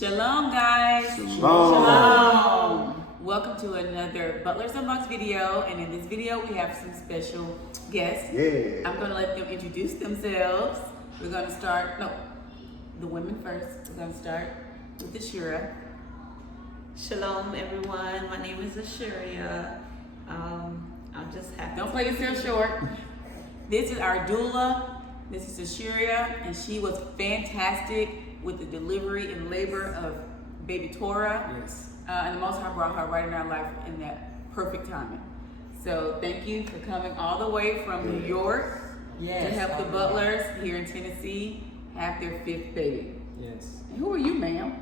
Shalom, guys. Shalom. Welcome to another Butlers Unboxed video, and in this video we have some special guests. Yeah. I'm going to let them introduce themselves. We're going to start, the women first. We're going to start with Ashura. Shalom, everyone. My name is Ashuria. I'm just happy. Don't play yourself short. This is our doula. This is Ashuria, and she was fantastic with the delivery and labor of baby Torah. Yes. And the Most High brought her right in our life in that perfect timing. So thank you for coming all the way from New York to help the Butlers here in Tennessee have their fifth baby. Yes. And who are you, ma'am?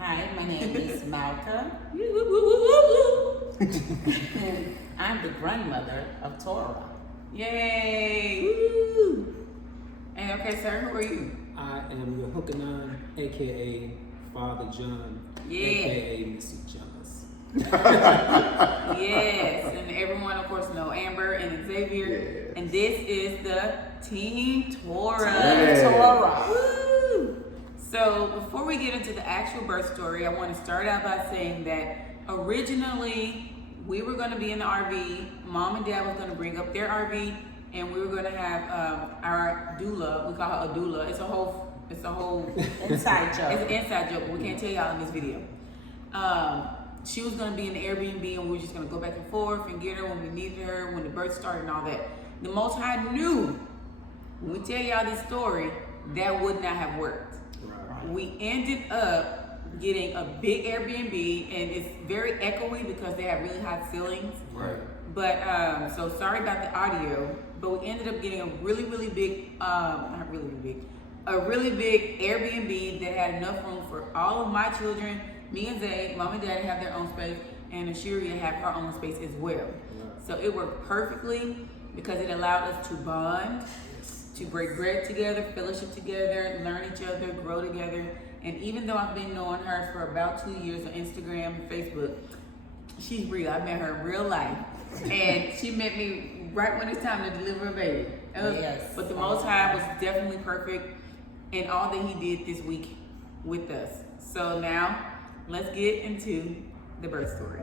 Hi, my name is Malka. And I'm the grandmother of Torah. Yay! Woo! And okay, sir, who are you? I am your Hookanon, aka Father John, aka Mr. Jonas. Yes, and everyone, of course, know Amber and Xavier. Yes. And this is the Team Torah. Yeah. Woo! So before we get into the actual birth story, I want to start out by saying that originally we were going to be in the RV. Mom and Dad was going to bring up their RV, and we were going to have our doula. We call her a doula. It's a whole Inside joke. It's an inside joke. But we can't tell y'all in this video. She was going to be in the Airbnb, and we were just going to go back and forth and get her when we needed her, when the birth started and all that. The Most High knew, when we tell y'all this story, that would not have worked. Right. We ended up getting a big Airbnb, and it's very echoey because they have really high ceilings. Right. But so sorry about the audio, but we ended up getting a really, really big, not really, really big, a really big Airbnb that had enough room for all of my children. Me and Zay, Mom and Dad have their own space, and Ashuria have her own space as well. Yeah. So it worked perfectly because it allowed us to bond, to break bread together, fellowship together, learn each other, grow together. And even though I've been knowing her for about 2 years on Instagram and Facebook, she's real. I met her in real life. And she met me right when it's time to deliver a baby. But the Most High was definitely perfect in all that he did this week with us. So now, let's get into the birth story.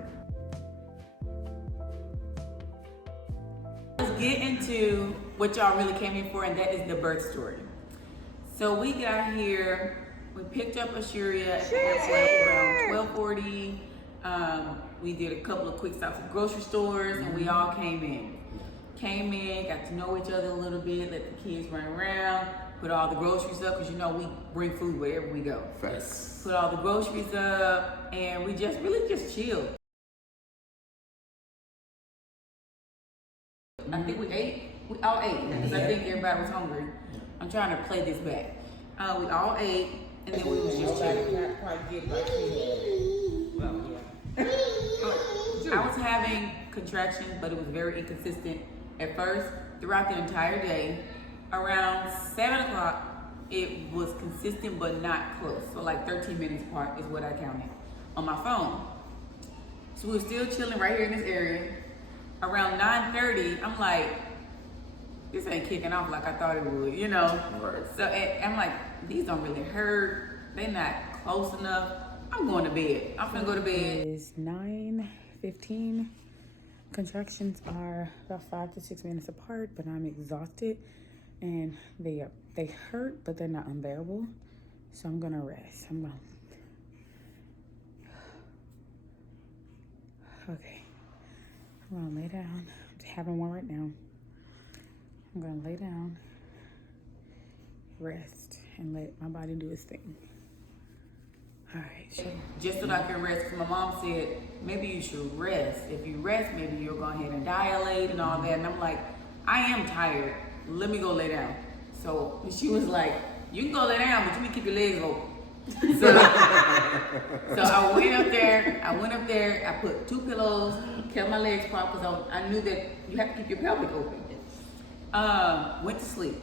Let's get into what y'all really came in for, and that is the birth story. So we got here, we picked up Ashuria at the airport around 12:40. We did a couple of quick stops at grocery stores, and we all came in. Got to know each other a little bit, let the kids run around, put all the groceries up, because you know we bring food wherever we go. Facts. Put all the groceries up, and we just really chilled. I think we all ate, because I think everybody was hungry. I'm trying to play this back. We all ate, and then we was just chilling. I was having contractions, but it was very inconsistent at first. Throughout the entire day, around 7 o'clock, it was consistent but not close. So like 13 minutes apart is what I counted on my phone. So we were still chilling right here in this area. Around 9:30, I'm like, this ain't kicking off like I thought it would, you know? Right. So I'm like, these don't really hurt. They're not close enough. I'm going to bed. I'm gonna go to bed. It's 9:15. Contractions are about 5 to 6 minutes apart, but I'm exhausted and they hurt, but they're not unbearable. So I'm gonna rest. Okay. I'm gonna lay down. I'm having one right now. I'm gonna lay down, rest, and let my body do its thing. All right, sure. Just so that I can rest, because my mom said, maybe you should rest. If you rest, maybe you'll go ahead and dilate and all that. And I'm like, I am tired. Let me go lay down. So she was like, you can go lay down, but you need to keep your legs open. So I went up there, I put 2 pillows, kept my legs propped, because I knew that you have to keep your pelvic open. Went to sleep.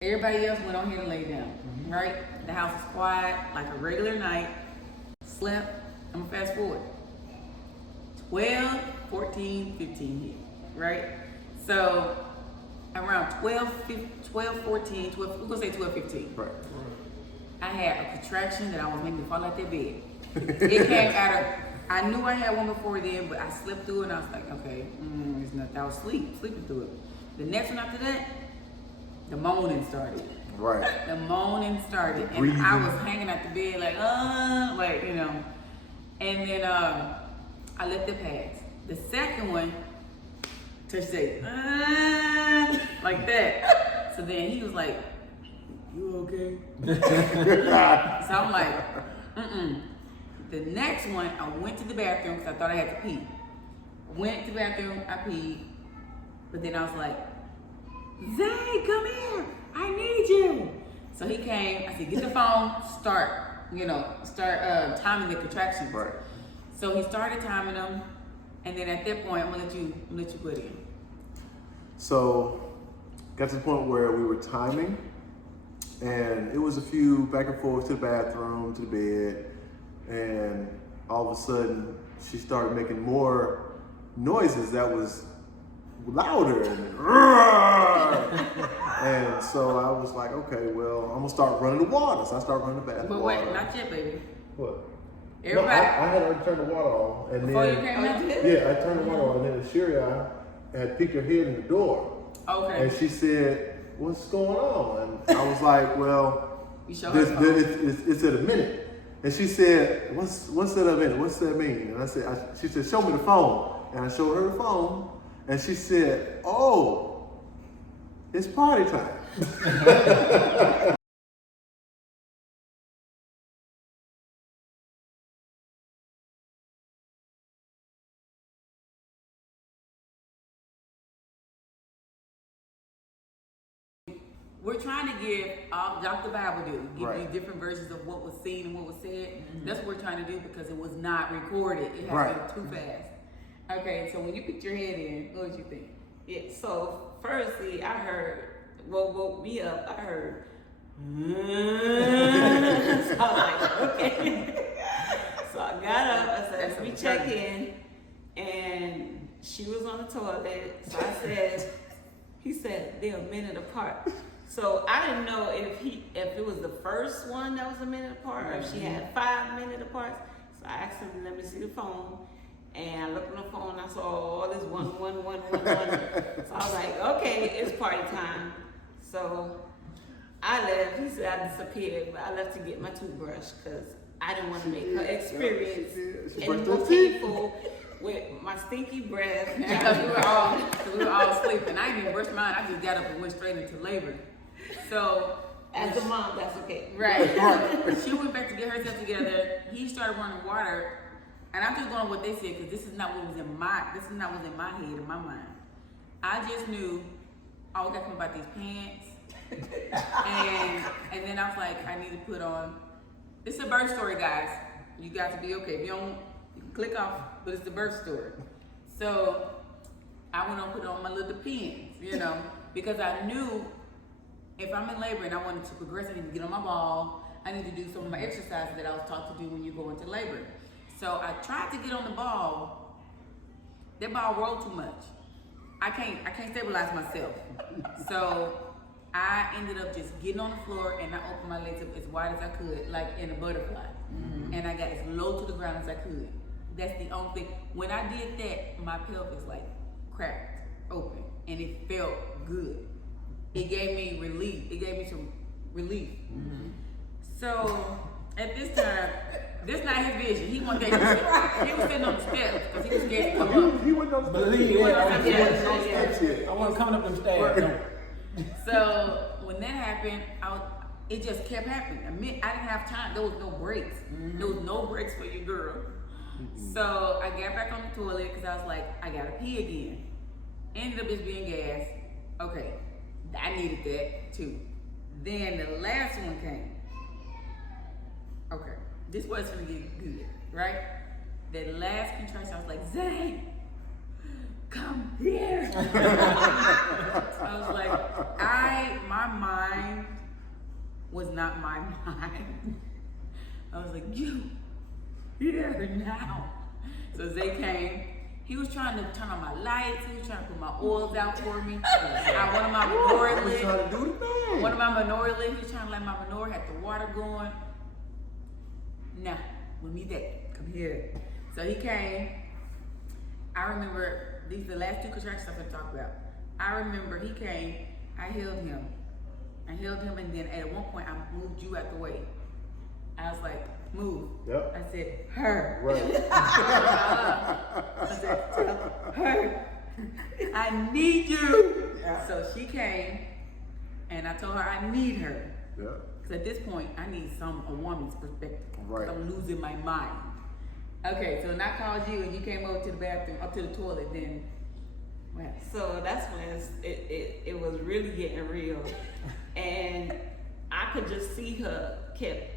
Everybody else went on here to lay down, right? The house was quiet, like a regular night. Slept. I'm gonna fast forward. 12, 14, 15 hit, right? So around 12, 14, 12, we're gonna say 12, 15. Right. I had a contraction that almost made me fall out that bed. It came out of, I knew I had one before then, but I slept through it and I was like, okay, it's nothing. I was sleeping through it. The next one after that, the moaning started. Right. The moaning started. And Breathing. I was hanging out the bed like, you know. And then I let it pass. The second one, touch say, like that. So then he was like, you okay? So I'm like, The next one, I went to the bathroom because I thought I had to pee. Went to the bathroom, I peed. But then I was like, Zay, come here. I need you. So he came. I said, get the phone, start timing the contractions. Right. So he started timing them. And then at that point, I'm gonna let you put in. So, got to the point where we were timing, and it was a few back and forth to the bathroom, to the bed, and all of a sudden, she started making more noises that was louder and so I was like, okay, well, I'm gonna start running the water. So I started running the bathroom. But wait, not yet, baby. What? Everybody. No, I had already turned the water on, and Before then you came out? yeah, I turned the water on, and then Sharia had peeked her head in the door, Okay. and she said, "What's going on?" And I was like, "Well, You show her phone. it's at a minute." And she said, "What's that a minute? What's that mean?" And I said, "She said, show me the phone." And I showed her the phone, and she said, "Oh, it's party time." We're trying to give, like the Bible do, give Right. you different versions of what was seen and what was said. That's what we're trying to do because it was not recorded. It happened Right. too fast. Okay, so when you put your head in, what did you think? Yeah, so firstly, I heard, what woke me up, I heard, so I was like, okay. So I got up, I said, let me check in, and she was on the toilet, so I said, he said, they're a minute apart. So I didn't know if it was the first one that was a minute apart, or if she had 5 minute apart. So I asked him, let me see the phone. And I looked on the phone, I saw all this one. So I was like, okay, it's party time. So I left. He said I disappeared, but I left to get my toothbrush because I didn't want to make her experience She any brushed more her teeth. painful with my stinky breath. Because we were all sleeping. I didn't even brush mine. I just got up and went straight into labor. So As a mom, that's okay. right. So she went back to get herself together. He started running water, and I'm just going with what they said because this is not what was in my head in my mind. I just knew I was talking about these pants, and then I was like, I need to put on. It's a birth story, guys. You got to be okay. If you don't, you can click off, but it's the birth story. So I went on put on my little pins, because I knew if I'm in labor and I wanted to progress, I need to get on my ball. I need to do some of my exercises that I was taught to do when you go into labor. So I tried to get on the ball. That ball rolled too much. I can't stabilize myself. So I ended up just getting on the floor and I opened my legs up as wide as I could, like in a butterfly. And I got as low to the ground as I could. That's the only thing. When I did that, my pelvis like cracked open and it felt good. It gave me relief. It gave me some relief. So at this time, this not his vision. He was sitting on the steps because he was scared to come up. He wasn't on the Believe he it. wasn't on the Yeah. steps yet. I wasn't coming up them stairs. So when that happened, it just kept happening. I didn't have time. There was no breaks. There was no breaks for your girl. So I got back on the toilet because I was like, I gotta pee again. Ended up just being gas. Okay, I needed that too. Then the last one came. Okay, this was gonna get good, right? The last contraction, I was like, Zay, come here. I was like, my mind was not my mind. I was like, you here now. So Zay came, He was trying to turn on my lights. He was trying to put my oils out for me. One of my menorah lit. trying to do the thing. One of my menorah lit. He was trying to let my menorah had the water going. Nah, we need that. Come here. So he came. I remember these are the last 2 contractions I'm going to talk about. I remember he came. I held him, and then at one point I moved you out the way. I was like, move. Yep. I said, her. Right. I said, tell her, I need you. Yeah. So she came, and I told her I need her. Yeah. Because at this point, I need a woman's perspective. Right. I'm losing my mind. Okay, so when I called you and you came over to the bathroom, up to the toilet, then what happened? So that's when it was really getting real. And I could just see her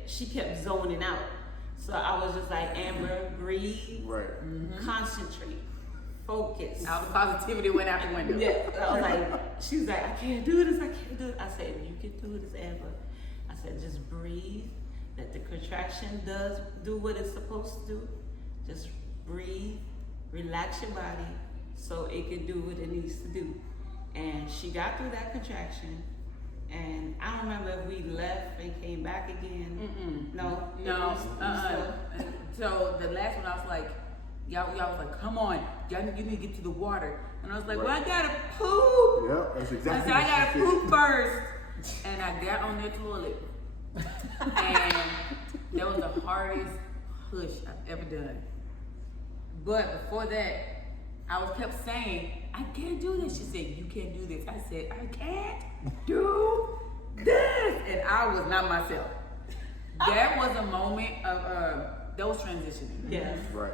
she kept zoning out. So I was just like, Amber, breathe, Right. concentrate, focus. All the positivity went out the window. Yeah, I was like, she was like, I can't do this, I can't do it. I said, you can do this, Amber. I said, just breathe, let the contraction do what it's supposed to do. Just breathe, relax your body so it can do what it needs to do. And she got through that contraction, and I don't remember if we left and came back again. No. So the last one, I was like, y'all was like, come on, y'all need to get to the water. And I was like, well, I gotta poop. Yeah, that's exactly I said, what I gotta she said. poop first. And I got on the toilet. And that was the hardest push I've ever done. But before that, I was kept saying, I can't do this. She said, you can't do this. I said, I can't do this. And I was not myself. That was a moment of, that was transitioning. Yes. Right.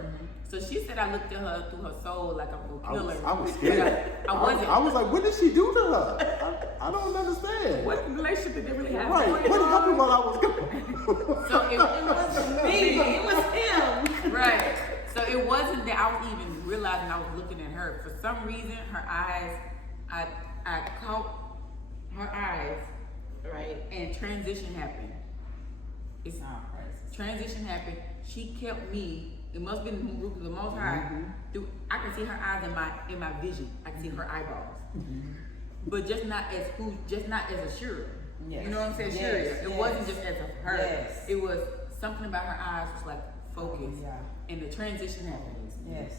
So she said I looked at her through her soul like I'm gonna kill her. I was scared. I wasn't. I was like, what did she do to her? I don't understand. What relationship did they really have? Right. What happened while I was gone? So it wasn't Me, it was him. Right. So it wasn't that I was even realizing I was looking at her. For some reason, her eyes, I caught her eyes, right, and transition happened. Transition happened. She kept me. It must have been the Most High. I can see her eyes in my vision. I can see her eyeballs, but just not as a Shura. Yes. You know what I'm saying? Yes, Shura. It yes. wasn't just as a her. Yes. It was something about her eyes was like focus, Yeah. and the transition happened. Yes.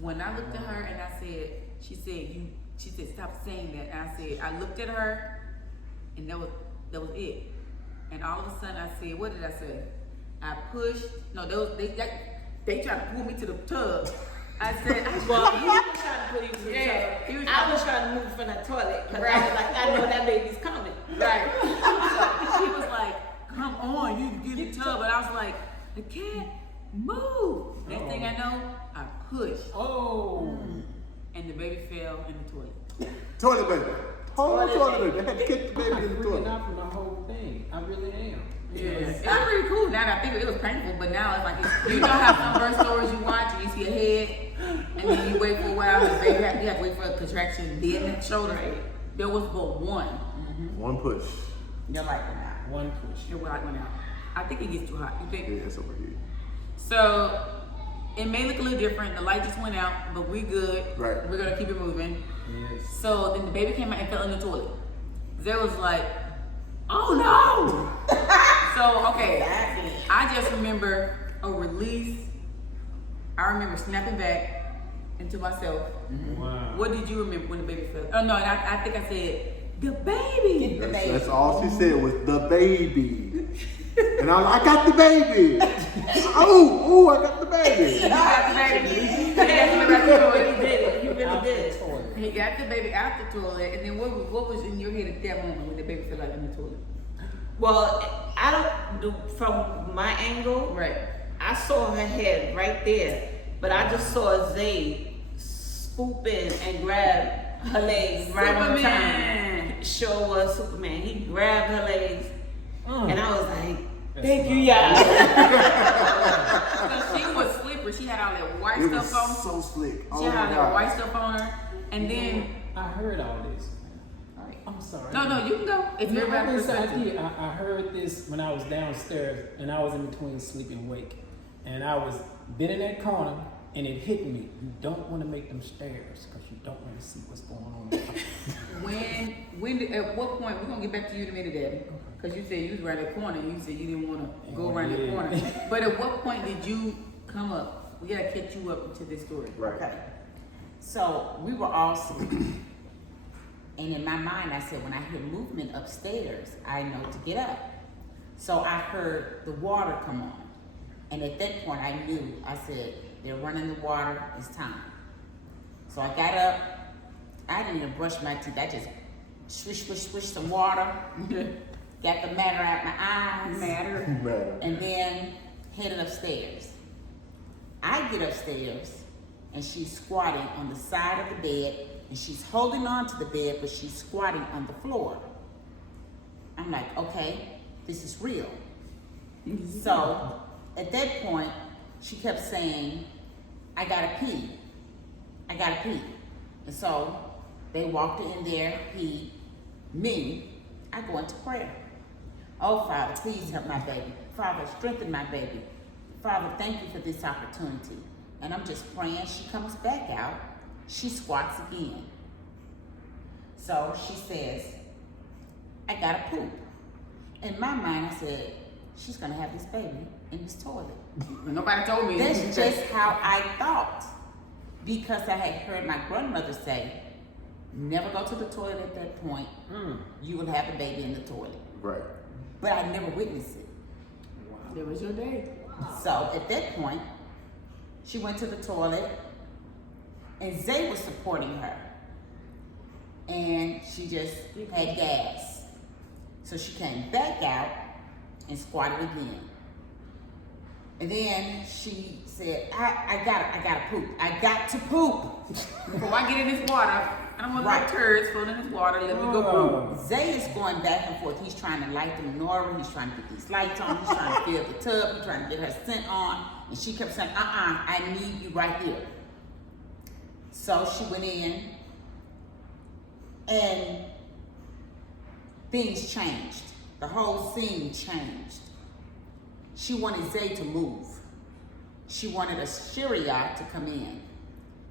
When I looked at her and I said, she said, stop saying that. And I said, I looked at her, and that was it. And all of a sudden I said, what did I say? I pushed. No, they tried to pull me to the tub. I said, Well, he was trying to put you to the Yeah, tub. he was I was trying to move from that toilet because I was like, I know that baby's coming. right. So she was like, come on, you can get in the tub. But I was like, I can't move. Next thing I know, I pushed. Oh. And the baby fell in the toilet. Toilet baby. Toilet baby. They had to kick the baby I'm in the freaking toilet. out from the whole thing. I really am. Yeah, it was pretty cool. Now that I think it was painful, but now it's like you know how some birth stories you watch and you see a head, and then you wait for a while, and the baby you have to wait for a contraction, then the shoulder. There was but one. One push. You're like that. One push. It went out. I think it gets too hot. You think? Yeah, it's over here. So it may look a little different. The light just went out, but we're good. Right. We're gonna keep it moving. Yes. So then the baby came out and fell in the toilet. Zay was like, oh no! So, okay, I just remember a release. I remember snapping back into myself. Wow. What did you remember when the baby fell? Oh no, and I think I said, the baby! The baby. That's all she said was the baby. And I got the baby. Oh, I got the baby. He got the baby. He got the baby out the He toilet. did it. He really did. He got the baby out the toilet. And then what was in your head at that moment when the baby fell out in the toilet? Well, from my angle, Right. I saw her head right there, but I just saw Zay swoop in and grab her legs right on Superman. time. Sure was Superman. He grabbed her legs, and I was like, That's "Thank you, wild. y'all." So she was slippery. She had all that white It was stuff on. so slick. She Oh had my all that white God. stuff on her. And then, I heard all this. I'm sorry. no, you can go. It's No, I everybody's didn't say I perspective. did. I heard this when I was downstairs and I was in between sleep and wake. And I was been in that corner And it hit me. You don't want to make them stairs because you don't want to see what's going on. At what point, we're going to get back to you in a minute, Daddy. Because you said you was around the corner and you said you didn't want to go around the corner. But at what point did you come up? We got to catch you up to this story. Right. Okay. So we were all sleeping. And in my mind, I said, when I hear movement upstairs, I know to get up. So I heard the water come on. And at that point, I knew, I said, they're running the water, it's time. So I got up. I didn't even brush my teeth. I just swish some water. Got the matter out my eyes. Matter. And then headed upstairs. I get upstairs, and she's squatting on the side of the bed, and she's holding on to the bed, but she's squatting on the floor. I'm like, okay, this is real. So at that point, she kept saying, I gotta pee. I gotta pee. And so they walked her in there, pee. Me, I go into prayer. Oh, Father, please help my baby. Father, strengthen my baby. Father, thank you for this opportunity. And I'm just praying. She comes back out. She squats again. So she says, I gotta poop. In my mind, I said, she's gonna have this baby in this toilet. Nobody told me. That's just how I thought. Because I had heard my grandmother say, never go to the toilet at that point. You will have the baby in the toilet. Right. But I never witnessed it. That was your day. So at that point, she went to the toilet, and Zay was supporting her. And she just had gas. So she came back out and squatted again. And then she said, I gotta poop. I got to poop. Before I get in this water, I don't want my turds floating in this water. Let me go poop. Zay is going back and forth. He's trying to light the menorah. He's trying to get these lights on. He's trying to fill the tub. He's trying to get her scent on. And she kept saying, I need you right here. So she went in, and things changed. The whole scene changed. She wanted Zay to move. She wanted Ashiria to come in.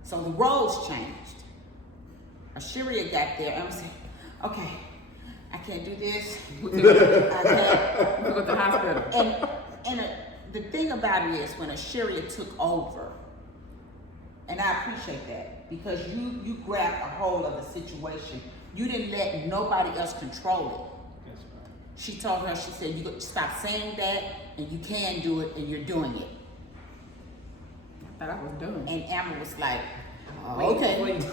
So the roles changed. Ashiria got there, and I was saying, okay, I can't do this. I can't. We go to the hospital. And the thing about it is, when Ashiria took over, and I appreciate that, because you grabbed a hold of the situation. You didn't let nobody else control it. That's right. She told her, she said, you got to stop saying that, and you can do it, and you're doing it. I thought I was done. And Amber was like, Wait.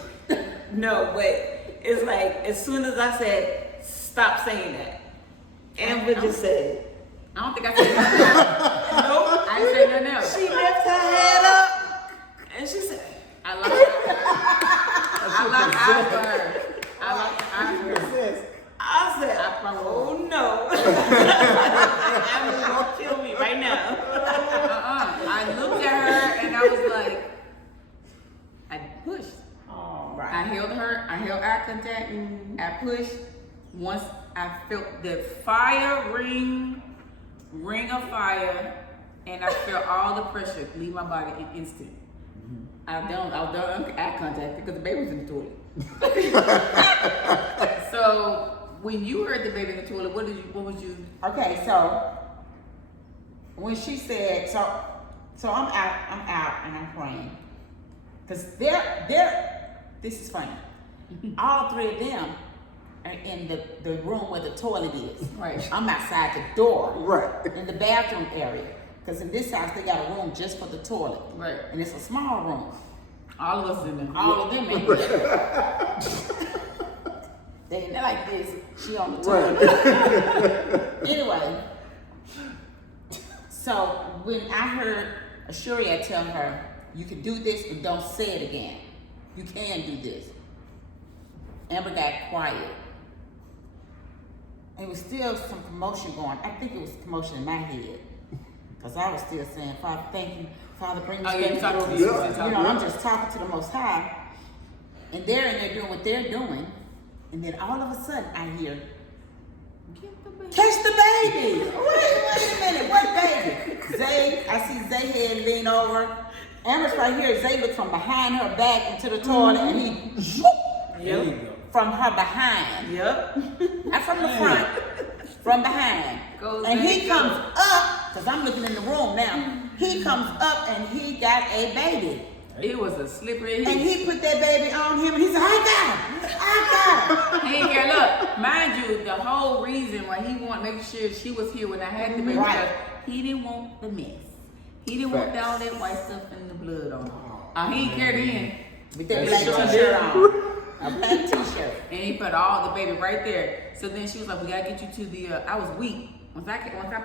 No, but it's like, as soon as I said, stop saying that, Amber just said, I don't think I said nothing. nope. I didn't say nothing else. She lifted her head up, and she said, I like eyes for her. I like eyes for her. I said, I probably oh no. Amber's gonna kill me right now. I looked at her and I was like, I pushed. right. I held her, I held eye contact, I pushed. Once I felt the fire ring of fire, and I felt all the pressure leave my body in instant. I was done eye contact because the baby was in the toilet. So when you heard the baby in the toilet, what was you? Okay, so when she said, so I'm out and I'm praying. Because this is funny. All three of them are in the room where the toilet is. Right. I'm outside the door. Right. In the bathroom area. Because in this house, they got a room just for the toilet. Right. And it's a small room. All of us in there. All of them in here. They're like this. She on the toilet. Anyway, so when I heard Ashuria tell her, you can do this and don't say it again. You can do this. Amber got quiet. There was still some commotion going. I think it was commotion in my head. Because I was still saying, Father, thank you. Father, bring this baby through. You know, I'm just talking to the Most High. And they're in there doing what they're doing. And then all of a sudden, I hear, catch the baby. Wait a minute. What baby? Zay, I see Zay head lean over. Amber's right here. Zay looked from behind her back into the toilet, and he There you go. from her behind, Yep. not from the front, from behind. Goes And he back comes up, because I'm looking in the room now. He comes up and he got a baby. It was a slippery. And he put that baby on him, and he said, I got him. He ain't care. Look, mind you, the whole reason why he wanted to make sure she was here when I had the baby, Right. because he didn't want the mess. He didn't want all that white stuff and the blood on him. He ain't cared then. With that That's black right. t-shirt on. A black t-shirt. And he put all the baby right there. So then she was like, we gotta get you to the, I was weak. Once I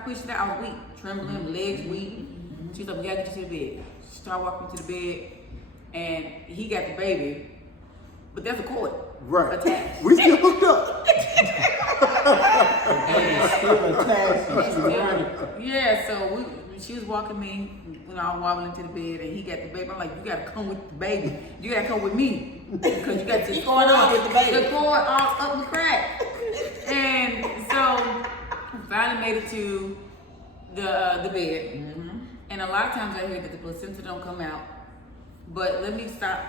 pushed it out, I was weak. Trembling, legs weak. She was like, we gotta get you to the bed. She started walking me to the bed, and he got the baby. But there's a cord attached. We still hooked up. It's still attached. and she's running. Yeah, so she was walking me, I was wobbling to the bed, and he got the baby. I'm like, you gotta come with the baby. You gotta come with me. Because you got this going on with the baby? The cord all up the crack. And so we finally made it to the bed. And a lot of times I hear that the placenta don't come out. But let me stop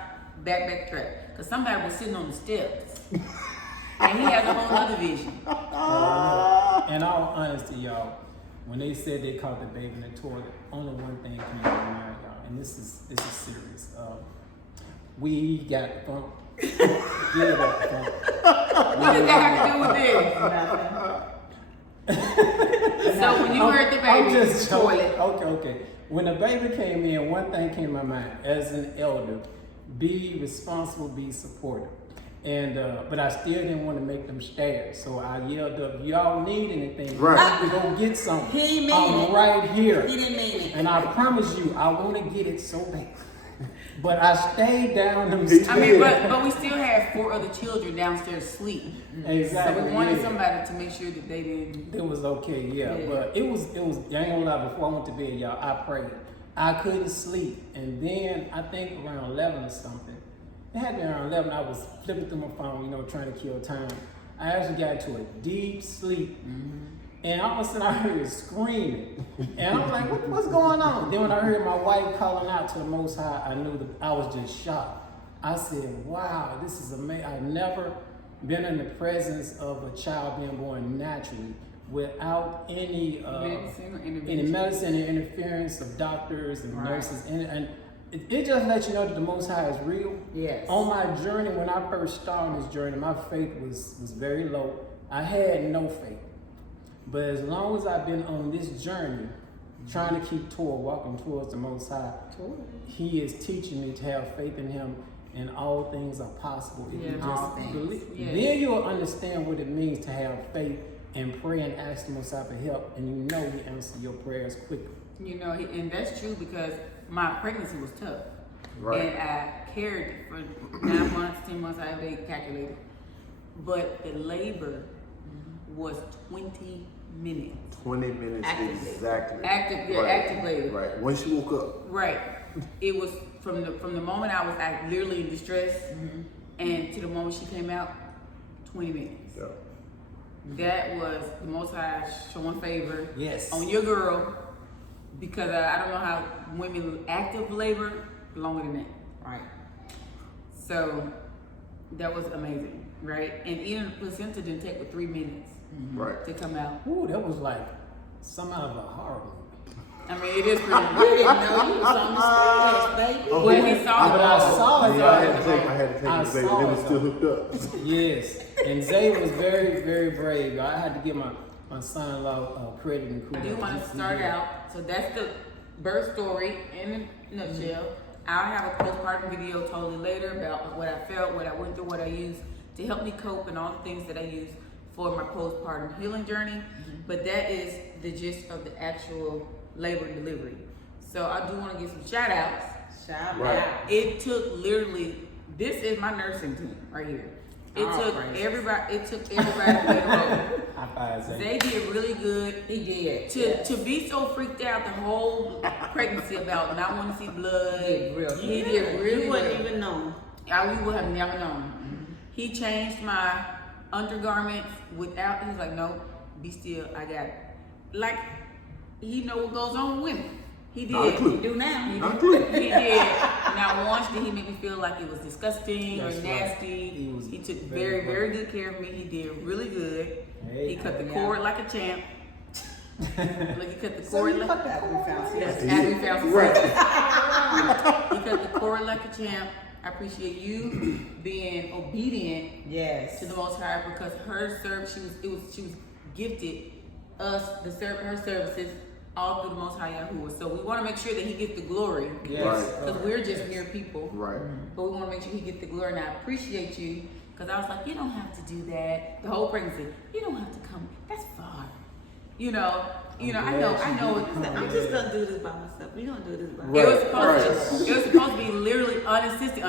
backtrack. Because somebody was sitting on the steps. And he has a whole other vision. In all honesty, y'all, when they said they caught the baby in the toilet, only one thing came to mind, y'all, and this is serious. We got funk. Get it up, funk. What does that have to do with this? So when you heard the baby, I'm just toilet. Okay. When the baby came in, one thing came to my mind. As an elder, be responsible, be supportive. And but I still didn't want to make them stare, so I yelled up, "Y'all need anything? Right. We go get something. He mean I'm it. right here." He didn't mean it. And I promise you, I want to get it so bad. But I stayed down them stairs. I mean, but we still had 4 other children downstairs asleep. Exactly. So we wanted yeah. somebody to make sure that they didn't. It was okay, yeah. Yeah. But it was. I ain't gonna lie. Before I went to bed, y'all, I prayed. I couldn't sleep, and then I think around 11 or something. It had been around 11. I was flipping through my phone, trying to kill time. I actually got into a deep sleep, and all of a sudden I heard screaming, and I'm like, "What's going on?" Then when I heard my wife calling out to the Most High, I knew that I was just shocked. I said, "Wow, this is amazing." I've never been in the presence of a child being born naturally without any Medicine or intervention. any medicine and interference of doctors and nurses, and it just lets you know that the Most High is real. Yes. On my journey, when I first started this journey, my faith was very low. I had no faith. But as long as I've been on this journey, trying to keep walking towards the Most High, He is teaching me to have faith in Him, and all things are possible if you all just things. believe. Yes. Then you'll understand what it means to have faith and pray and ask the Most High for help, and you know He answers your prayers quickly. And that's true because my pregnancy was tough. Right. And I carried it for 9 months, 10 months, however they calculated. But the labor was 20 minutes. 20 minutes Active labor. exactly. Active labor. Right. When she woke up. Right. It was from the moment I was literally in distress and to the moment she came out, 20 minutes. Yeah. That was the Most High showing favor Yes. on your girl because I don't know how women active labor longer than that. Right. So that was amazing, right? And even the placenta didn't take but 3 minutes Right. to come out. Ooh, that was like some out of a horror movie. I mean, it is pretty. You didn't know you was on the stairs, baby. Oh, When he saw But the I ball, saw it. Yeah, I had to take I the baby. saw They were it, still though. hooked up. Yes, and Zay was very, very brave. I had to give my son-in-law credit and I kudos. do want to start out. So that's the birth story in a nutshell. I'll have a postpartum video totally later about what I felt, what I went through, what I used to help me cope, and all the things that I used for my postpartum healing journey. But that is the gist of the actual labor and delivery. So I do want to give some shout outs. Shout Right. out. It took literally, this is my nursing team right here. It Oh, took praise. everybody to play the role. High five, Zay. They did really good. He did. To be so freaked out the whole pregnancy about not wanting to see blood. He did real He did really You wouldn't well. even know. We would have never known. He changed my undergarments without, he was like, no, be still, I got it. Like, he know what goes on with women. He Not a did. clue. You do now. Not a clue. He did. Not once did he make me feel like it was disgusting That's or right. nasty. He He took very very good care of me. He did really good. Hey. He cut the Yeah. cord like a champ. Like he cut the So cord you like cut that we found yes, He as did. we found some Right. friends. He cut the cord like a champ. I appreciate you being obedient Yes. to the Most High because her service, she was gifted us her services all through the Most High Yahuah. So we want to make sure that He gets the glory Yes. Right. because we're just mere people. Right. But we want to make sure He gets the glory. And I appreciate you because I was like, you don't have to do that. The whole pregnancy, you don't have to come. That's far. You know. I know. I'm just gonna do this by myself. We gonna do this by Right. It was supposed to be literally unassisted.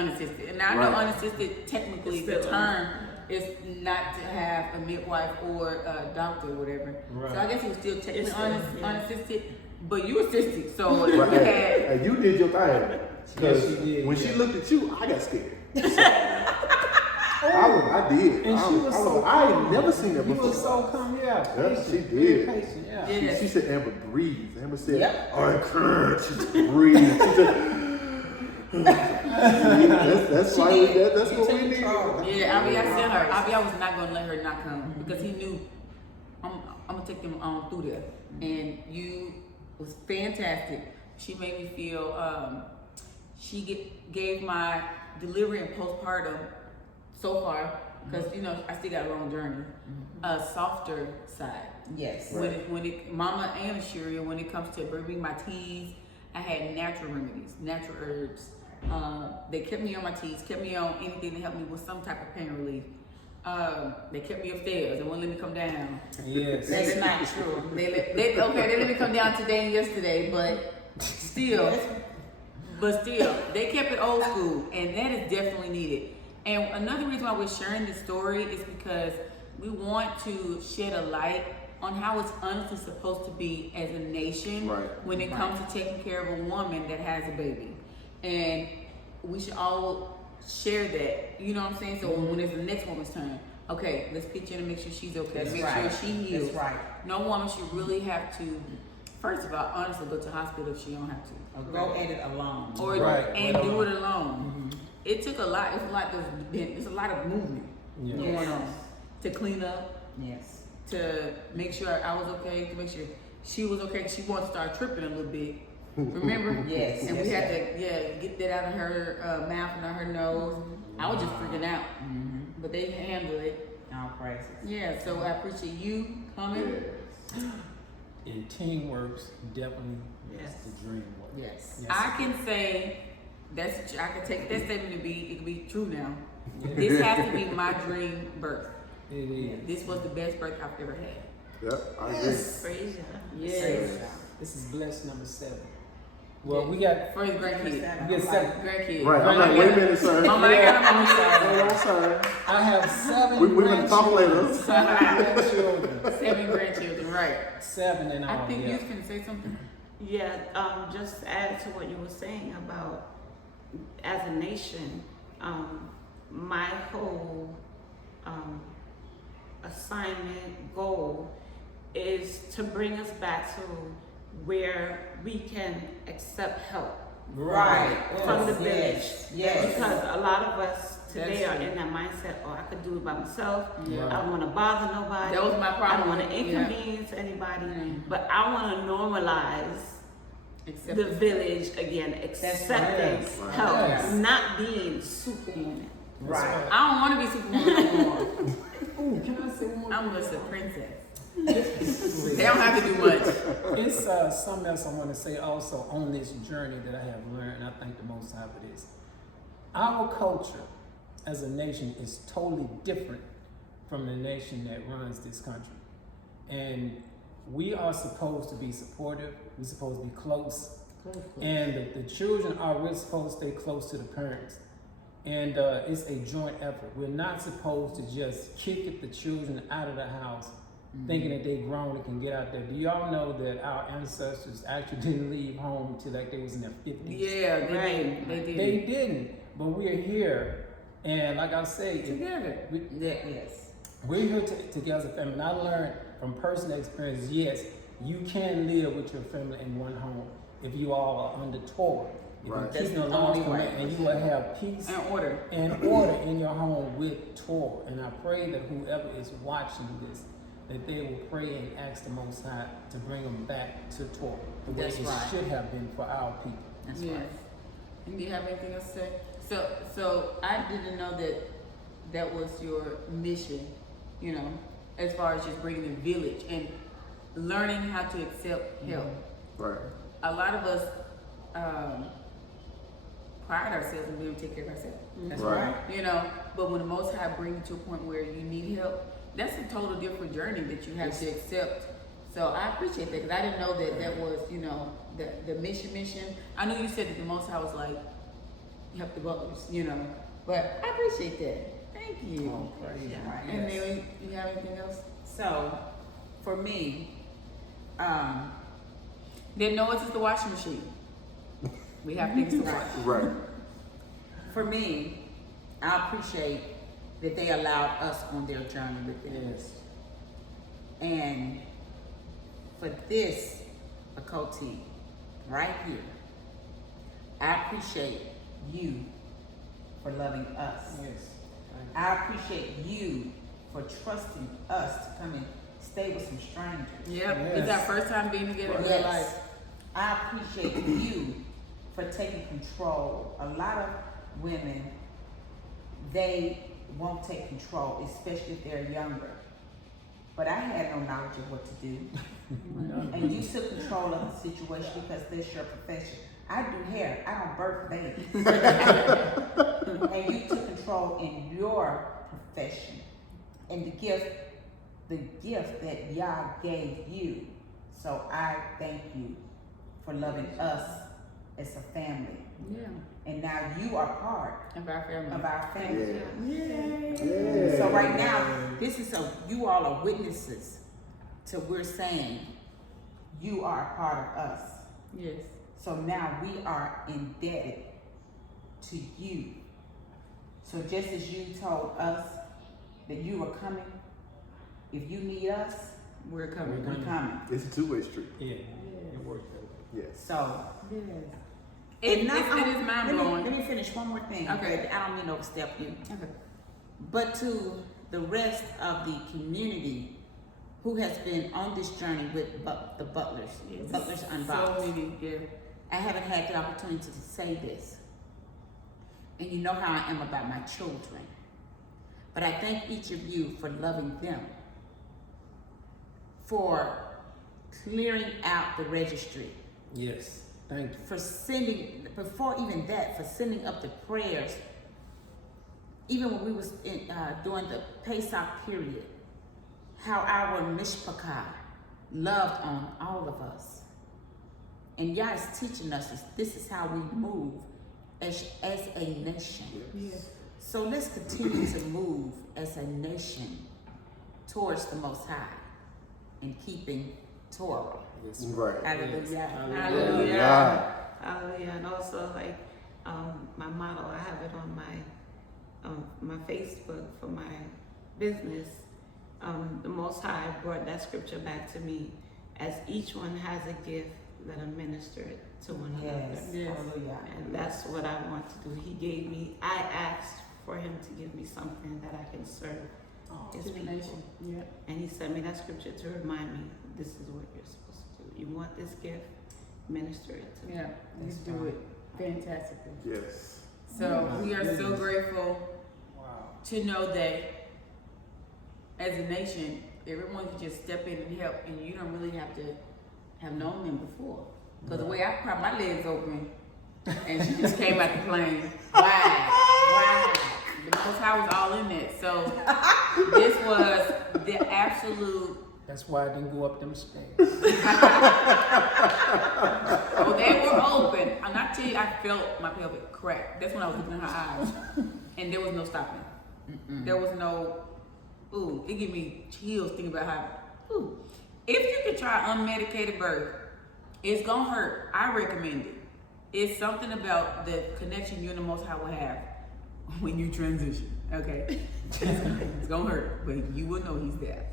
And now I know Right. unassisted technically It's the still term is not to have a midwife or a doctor or whatever. Right. So I guess it was still technically It's still, yeah. unassisted, but you assisted. So we Right. had And you did your thing. Because Yes, she did, when yeah. she looked at you, I got scared. I did. And she was so I ain't calm. never seen that You before. was so calm, yeah. Yeah, Patient, she very did. patient, yeah. Yeah. She said, Amber, breathe. Amber said, Yep. I encourage you to breathe. She said, that's She why did. that's She what took we need. control. Yeah, I tell her, I was not gonna let her not come because he knew I'm gonna take them on through there. And you was fantastic. She made me feel. She gave my delivery and postpartum so far because I still got a long journey. A softer side. Yes. When it Mama and Assyria, when it comes to bringing my teas, I had natural remedies, natural herbs. They kept me on my teas, kept me on anything to help me with some type of pain relief. They kept me upstairs. They wouldn't let me come down. Yes. That's not true. They let me come down today and yesterday, but still, they kept it old school, and that is definitely needed. And another reason why we're sharing this story is because we want to shed a light on how it's honestly supposed to be as a nation Right. when it comes to taking care of a woman that has a baby. And we should all share that, you know what I'm saying? So when it's the next woman's turn, okay, let's pitch in and make sure she's okay, That's make right. sure she heals. That's right. No woman should really have to, first of all, honestly, go to the hospital if she don't have to. Or go at it alone. Or Right. and do it alone. It took a lot. It's a lot of movement Yeah. going Yes. on to clean up, Yes. to make sure I was okay, to make sure she was okay. 'Cause she wanted to start tripping a little bit. Remember? Yes, And we yes, had to get that out of her mouth and out her nose. I was just freaking out, but they handled it. All praises. Yeah. So I appreciate you coming. And teamwork's definitely Yes. the dream work. Yes. Yes. I can say I can take that statement to be it can be true now. Yeah. This has to be my dream birth. It is. This was the best birth I've ever had. Yep, I agree. Yes. Praise God. Yes. This is blessed number 7. Well, we got First grandkid. we got 7. Grandkid. Right, I'm like, wait a minute, sir. Mama, I got a Hold on, sir. I have 7 We're gonna talk later. grandchildren. 7 grandchildren, right. 7 in all. I think yeah. you was gonna say something. Yeah, just to add to what you were saying about as a nation, my whole assignment goal is to bring us back to where we can accept help Right. from the Yes. village. Yes. Because a lot of us today That's are true. in that mindset, oh, I could do it by myself. Yeah. I don't want to bother nobody. That was my I problem. don't want to Yeah. inconvenience anybody. Mhm. But I want to normalize Except the village again, accepting Yes. help, Yes. not being superwoman. Right. I don't want to be Superwoman no more. Ooh, can I say one more? I'm just a princess. They don't have to do much. It's something else I want to say also on this journey that I have learned, and I thank the Most High for this. Our culture as a nation is totally different from the nation that runs this country. And we are supposed to be supportive, we're supposed to be close, and the children are really supposed to stay close to the parents. And it's a joint effort. We're not supposed to just kick the children out of the house thinking that they grown and can get out there. Do y'all know that our ancestors actually didn't leave home until like they was in their 50s? Yeah, they Right. did. They did. They didn't, but we're here. And like I say, Together. Yes. we're here together as a family. And I learned from personal experience, yes, you can live with your family in one home. if you all are under Torah. If Right. you're That's keeping the the laws only way. and you will have peace And order. and order in your home with Torah. And I pray that whoever is watching this, that they will pray and ask the Most High to bring them back to Torah, the way That's it right. should have been for our people. That's Yes. right. And do you have anything else to say? So I didn't know that was your mission, you know, as far as just bringing the village and learning how to accept help. Right. A lot of us pride ourselves in being able to take care of ourselves. That's Right. right. You know, but when the Most High brings you to a point where you need help, that's a total different journey that you have to accept. So I appreciate that because I didn't know that was, you know, the mission. I knew you said that the Most High was like, help the butlers, you know, but I appreciate that. Thank you. Oh, praise Yeah. God. And then you have anything else? So, for me, Didn't know it's just the washing machine. We have things to wash. Right. for me, I appreciate that they allowed us on their journey with them. Yes. And for this, Akoti, right here, I appreciate you for loving us. Yes. I appreciate you for trusting us to come and stay with some strangers. Yep. Yes. It's our first time being together in real life. I appreciate you for taking control. A lot of women, they won't take control, especially if they're younger. But I had no knowledge of what to do. And you took control of the situation because that's your profession. I do hair, I don't birth babies. And you took control in your profession. And the gift that Yah gave you. So I thank you for loving us as a family. Yeah. And now you are part Of our family. of our family. Yeah. So right now, you all are witnesses to we're saying you are a part of us. Yes. So now we are indebted to you. So just as you told us that you were coming, if you need us, We're coming. we're coming. It's a two-way street. Yeah. It worked that way. Yes. So Yes. and It is not- mind blowing. Let me finish one more thing. Okay. I don't mean to overstep you. Okay. But to the rest of the community who has been on this journey with the butlers, Butlers Unboxed. So many, yeah. I haven't had the opportunity to say this. And you know how I am about my children. But I thank each of you for loving them, for clearing out the registry, Yes. Thank you. for sending, before even that, for sending up the prayers. Even when we was during the Pesach period, how our mishpachah loved on all of us. And Yah is teaching us this is how we move as a nation. Yes. So let's continue to move as a nation towards the Most High and keeping Torah. Yes. Right. Hallelujah. Hallelujah. Yeah. Hallelujah. And also, like, my motto, I have it on my Facebook for my business. The Most High brought that scripture back to me as each one has a gift that are ministered to one another. Yes. Yes. Hallelujah. And that's what I want to do. I asked for him to give me something that I can serve his To the people. nation. Yeah. And he sent me that scripture to remind me, this is what you're supposed to do. You want this gift, minister it to me. Yeah. You do it fantastically. Yes. So Yeah. we are so grateful Wow. to know that as a nation, everyone can just step in and help, and you don't really have to have known them before. Because the way I propped my legs open, and she just came out the plane, wide. The Most High was all in that. So this was the absolute. That's why I didn't go up them stairs. Oh, they were open. I'm not telling you, I felt my pelvic crack. That's when I was looking in her eyes, and there was no stopping. There was no. Ooh, it gave me chills thinking about how. Ooh, if you could try unmedicated birth, it's gonna hurt. I recommend it. It's something about the connection you and the Most High will have when you transition. Okay, it's gonna hurt, but you will know He's there.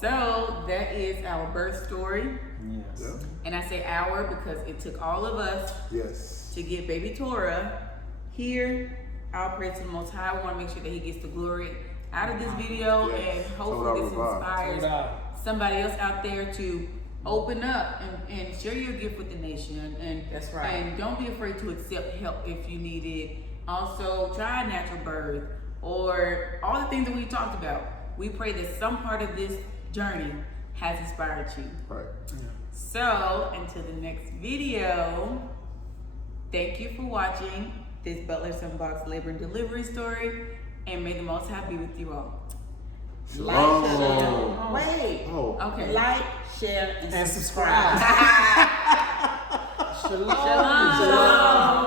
So that is our birth story. Yes. Yeah. And I say our because it took all of us Yes. to get baby Torah here. I'll pray to the Most High. I want to make sure that he gets the glory out of this video, Yes. and hopefully this inspires somebody else out there to open up and share your gift with the nation. And That's right. And don't be afraid to accept help if you need it. Also, try natural birth or all the things that we talked about. We pray that some part of this journey has inspired you. Right. So, until the next video, thank you for watching this Butler's Unboxed labor and delivery story, and may the Most High be with you all. Like, share. Shalom. Wait. Oh. Okay. Like, share, and And subscribe. subscribe. Shalom. Shalom.